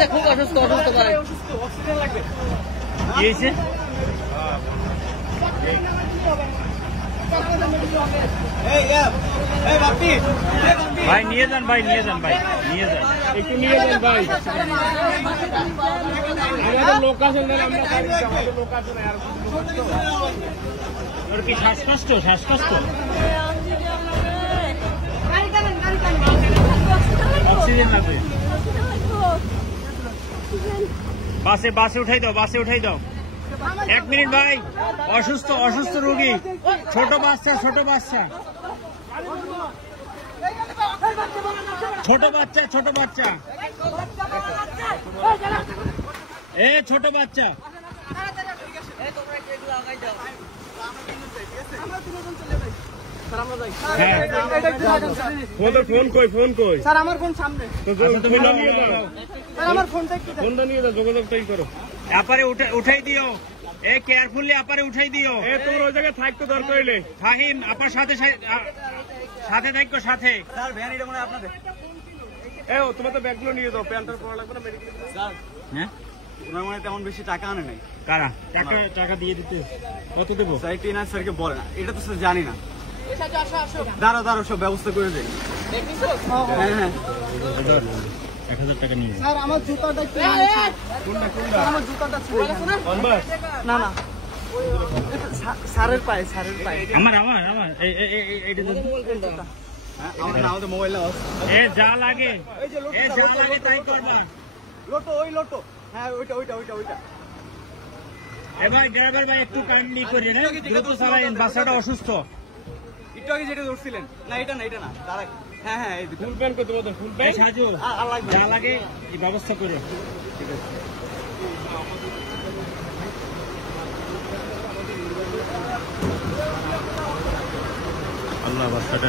বাচ্চা খুব অসুস্থ ভাই। কি হয়েছে? ভাই নিয়ে যান, ভাই নিয়ে যান, ভাই নিয়ে যান, একটু নিয়ে যান ভাই। আমাদের লোক আছে না, আমরা আমাদের লোক আছে না। ওর কি শ্বাসকষ্ট? শ্বাসকষ্ট, অক্সিজেন লাগবে। বাসে উঠাই দাও, বাসে উঠাই দাও। 1 মিনিট ভাই, অসুস্থ রোগী, ছোট বাচ্চা, ছোট বাচ্চা, ছোট বাচ্চা, ছোট বাচ্চা, ছোট বাচ্চা। ফোন কই স্যার আমার ফোন সামনে। তুমি নিয়ে যাও, আমার ফোনটা একটু ফোনটা নিয়ে যাও, যোগাযোগটাই করো। আপারে উঠাই দিও, কেয়ারফুলি আপারে উঠাই দিও। তোমার ওই জায়গায় থাকতে দরকার হইলে ফাহিম আপার সাথে থাকো, সাথে। স্যার ভ্যান এটা মনে আপনাদের। তোমার তো ব্যাগগুলো নিয়ে যাও, প্যান্টার পড়া লাগবে না মেডিকেল। স্যার হ্যাঁ, ওনার মনে তেমন বেশি টাকা আনে নাই। কারা টাকা দিয়ে দিতে? কত দেবো? স্যার একটু না স্যারকে বলে না, এটা তো স্যার জানি না। দাঁড়াও সব ব্যবস্থা করে দেন। হ্যাঁ 1000 টাকা নিয়ে। স্যার আমার জুতাটা একটু আমার জুতাটা না স্যারের পায়ে আমার এইটা আমাদের মোবাইল যা লাগে তাই করবা। লোটো হ্যাঁ ওইটা এবার ড্রাইভার ভাই একটু কাইন্ডলি করে না, দ্রুত চালাইন, বাচ্চাটা অসুস্থ। একটু আগে যেটা ধরছিলেন না, এটা না দাঁড়া। হ্যাঁ ফুল প্যান্ট কই তোমাদের? ফুল প্যান্ট সাজু, যা লাগে এই ব্যবস্থা করো। ঠিক আছে, আল্লাহ বাচ্চাটা